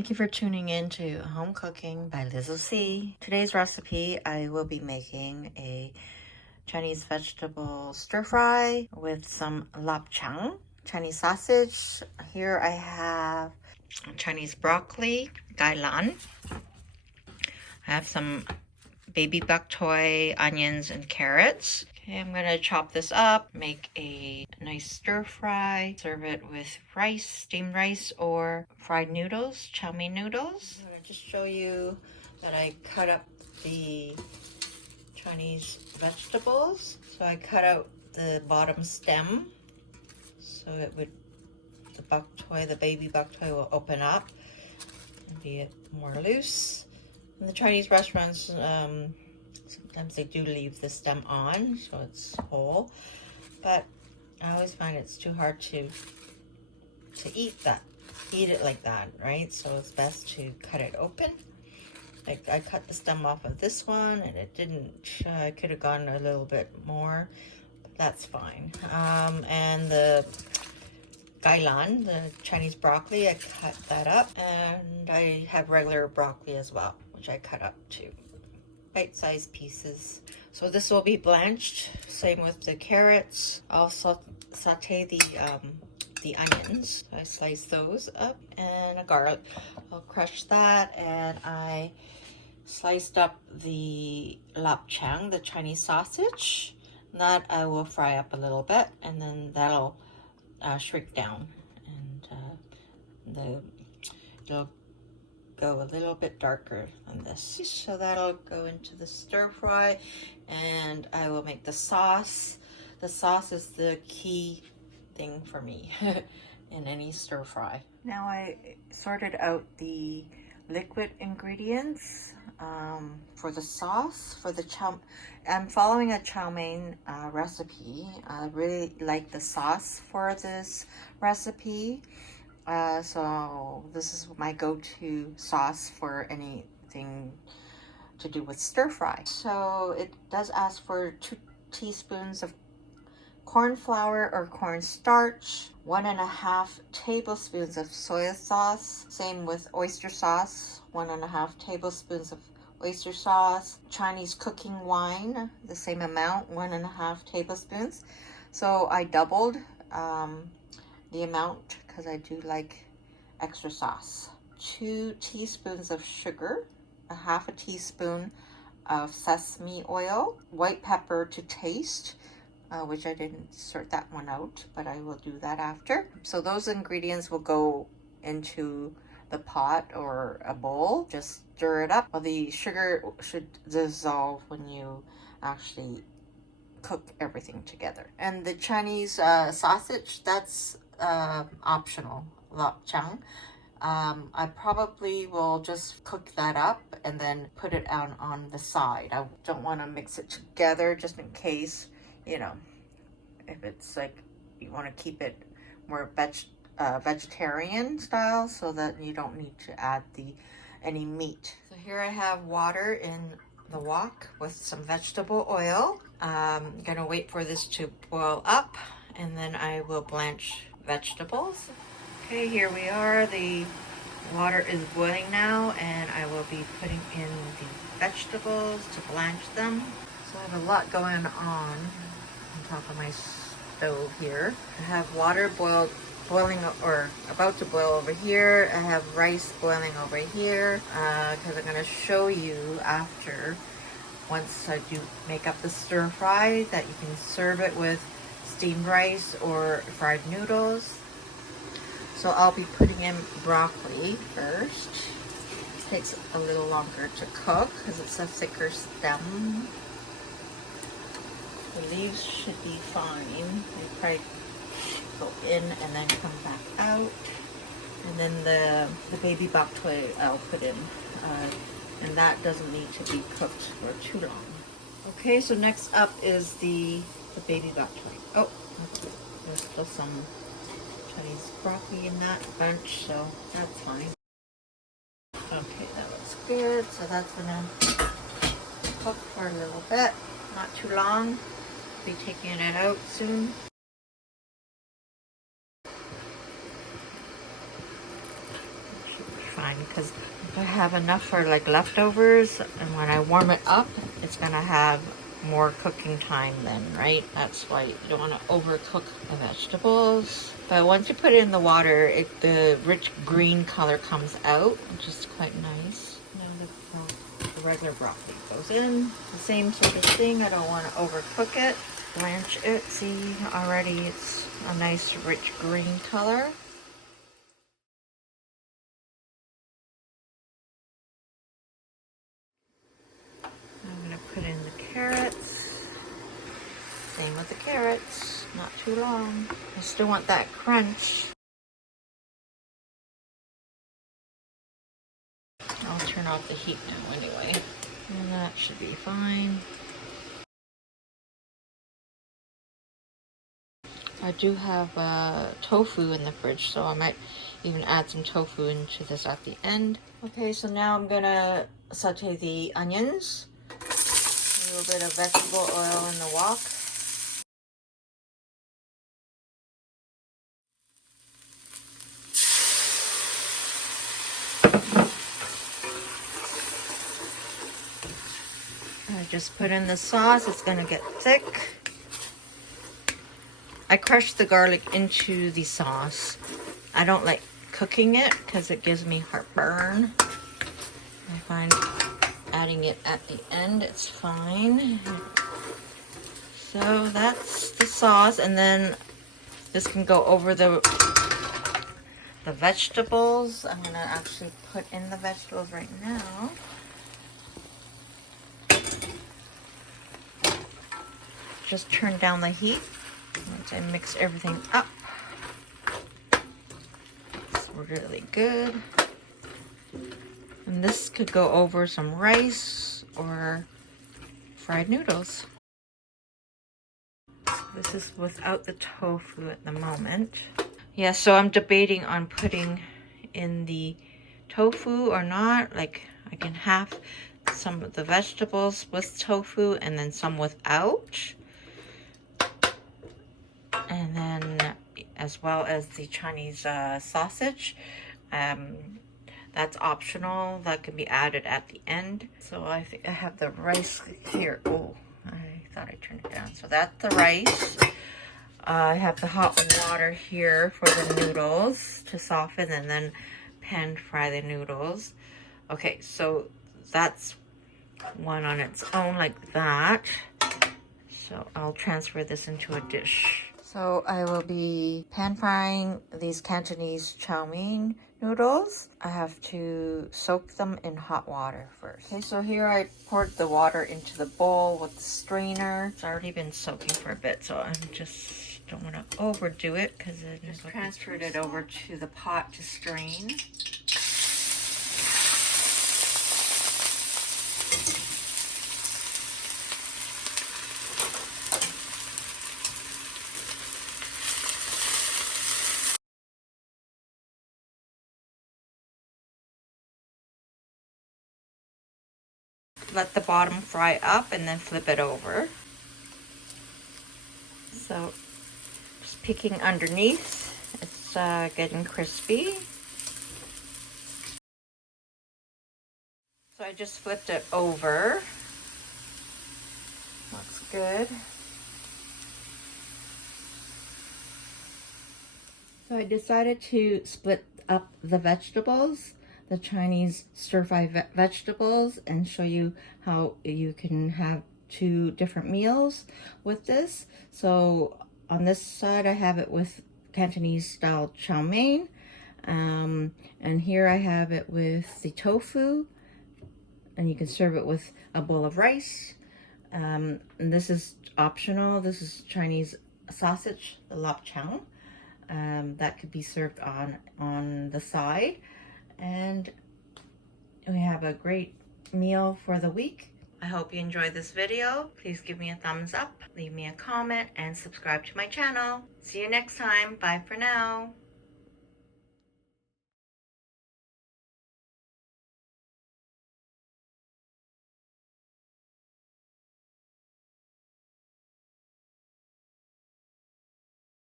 Thank you for tuning in to Home Cooking by Liz C. Today's recipe, I will be making a Chinese vegetable stir fry with some lapchang, Chinese sausage. Here I have Chinese broccoli, gailan. I have some baby bok choy, onions, and carrots. Okay, I'm gonna chop this up, make a nice stir fry, serve it with rice, steamed rice, or fried noodles, chow mein noodles. I'm gonna just show you that I cut up the Chinese vegetables. So I cut out the bottom stem, so it would, the bok choy, the baby bok choy will open up and be more loose. In the Chinese restaurants, sometimes they do leave the stem on, so it's whole. But I always find it's too hard to eat it like that, right? So it's best to cut it open. Like I cut the stem off of this one, and it didn't. I could have gone a little bit more, but that's fine. And the gailan, the Chinese broccoli, I cut that up, and I have regular broccoli as well, which I cut up to bite-sized pieces. So this will be blanched. Same with the carrots. I'll saute the onions. So I slice those up, and a garlic. I'll crush that, and I sliced up the lapchang, the Chinese sausage. That I will fry up a little bit, and then that'll shrink down, and it'll go a little bit darker than this. So that'll go into the stir fry, and I will make the sauce. The sauce is the key thing for me in any stir fry. Now I sorted out the liquid ingredients for the sauce. For the I'm following a chow mein recipe. I really like the sauce for this recipe. So this is my go-to sauce for anything to do with stir fry. So it does ask for 2 teaspoons of corn flour or cornstarch, 1.5 tablespoons of soy sauce. Same with oyster sauce, 1.5 tablespoons of oyster sauce. Chinese cooking wine, the same amount, 1.5 tablespoons. So I doubled the amount because I do like extra sauce. 2 teaspoons of sugar, 1/2 teaspoon of sesame oil, white pepper to taste, which I didn't sort that one out, but I will do that after. So those ingredients will go into the pot or a bowl. Just stir it up. Well, the sugar should dissolve when you actually cook everything together. And the Chinese sausage, that's optional, lapchang. I probably will just cook that up and then put it out on the side. I don't want to mix it together just in case, you know, if it's like you want to keep it more vegetarian style, so that you don't need to add any meat. So here I have water in the wok with some vegetable oil. I'm gonna wait for this to boil up, and then I will blanch vegetables. Okay, here we are. The water is boiling now, and I will be putting in the vegetables to blanch them. So I have a lot going on top of my stove here. I have water boiling or about to boil over here. I have rice boiling over here because I'm going to show you after, once I do make up the stir fry, that you can serve it with steamed rice or fried noodles. So I'll be putting in broccoli first. It takes a little longer to cook because it's a thicker stem. The leaves should be fine. They probably go in and then come back out. And then the baby bok choy I'll put in. And that doesn't need to be cooked for too long. Okay, so next up is the baby bok choy. Oh, there's still some Chinese broccoli in that bunch, so that's fine. Okay, that looks good. So that's gonna cook for a little bit, not too long. Be taking it out soon. Should be fine. time, because if I have enough for like leftovers, and when I warm it up, it's gonna have more cooking time then, right? That's why you don't want to overcook the vegetables. But once you put it in the water, the rich green color comes out, which is quite nice. Now the regular broccoli goes in. The same sort of thing. I don't want to overcook it. Blanch it. See, already it's a nice rich green color. I'm going to put in the carrots. Same with the carrots, not too long. I still want that crunch. I'll turn off the heat now anyway. And that should be fine. I do have tofu in the fridge, so I might even add some tofu into this at the end. Okay, so now I'm gonna saute the onions. A little bit of vegetable oil in the wok. I just put in the sauce. It's gonna get thick. I crushed the garlic into the sauce. I don't like cooking it because it gives me heartburn. I find adding it at the end, it's fine. So that's the sauce, and then this can go over the vegetables. I'm gonna actually put in the vegetables right now. Just turn down the heat once I mix everything up. It's really good. And this could go over some rice or fried noodles. This is without the tofu at the moment. Yeah, so I'm debating on putting in the tofu or not. Like, I can have some of the vegetables with tofu and then some without. And then as well as the Chinese sausage. That's optional. That can be added at the end. So I think I have the rice here. Oh, I thought I turned it down. So that's the rice. I have the hot water here for the noodles to soften and then pan fry the noodles. Okay, so that's one on its own like that. So I'll transfer this into a dish. So I will be pan frying these Cantonese chow mein noodles. I have to soak them in hot water first. Okay, so here I poured the water into the bowl with the strainer. It's already been soaking for a bit, so I'm just don't want to overdo it because it just transferred it over to the pot to strain. Let the bottom fry up and then flip it over. So just peeking underneath, it's getting crispy. So I just flipped it over. Looks good. So I decided to split up the vegetables, the Chinese stir-fry vegetables, and show you how you can have 2 different meals with this. So on this side I have it with Cantonese style chow mein, and here I have it with the tofu, and you can serve it with a bowl of rice. And this is optional. This is Chinese sausage, the lap chang. That could be served on the side. And we have a great meal for the week. I hope you enjoyed this video. Please give me a thumbs up, leave me a comment, and subscribe to my channel. See you next time. Bye for now.